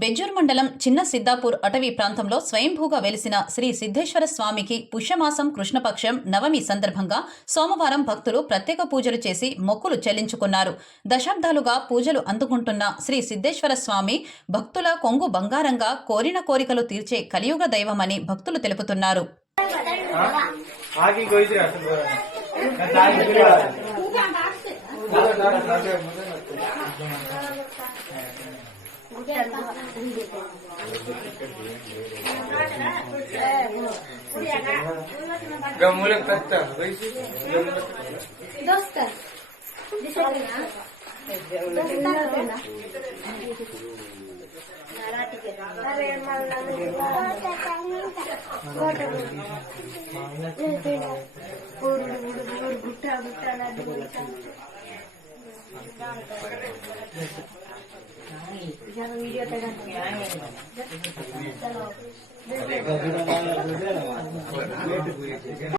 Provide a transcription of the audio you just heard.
బెజ్జూర్ మండలం చిన్న సిద్దాపూర్ అటవీ ప్రాంతంలో స్వయంభూగా వెలిసిన శ్రీ సిద్ధేశ్వర స్వామికి పుష్యమాసం కృష్ణపక్షం నవమి సందర్భంగా సోమవారం భక్తులు ప్రత్యేక పూజలు చేసి మొక్కులు చెల్లించుకున్నారు. దశాబ్దాలుగా పూజలు అందుకుంటున్న శ్రీ సిద్ధేశ్వర స్వామి భక్తుల కొంగు బంగారంగా కోరిన కోరికలు తీర్చే కలియుగ దైవమని భక్తులు తెలుపుతున్నారు. Gamulak tatta. Dosta.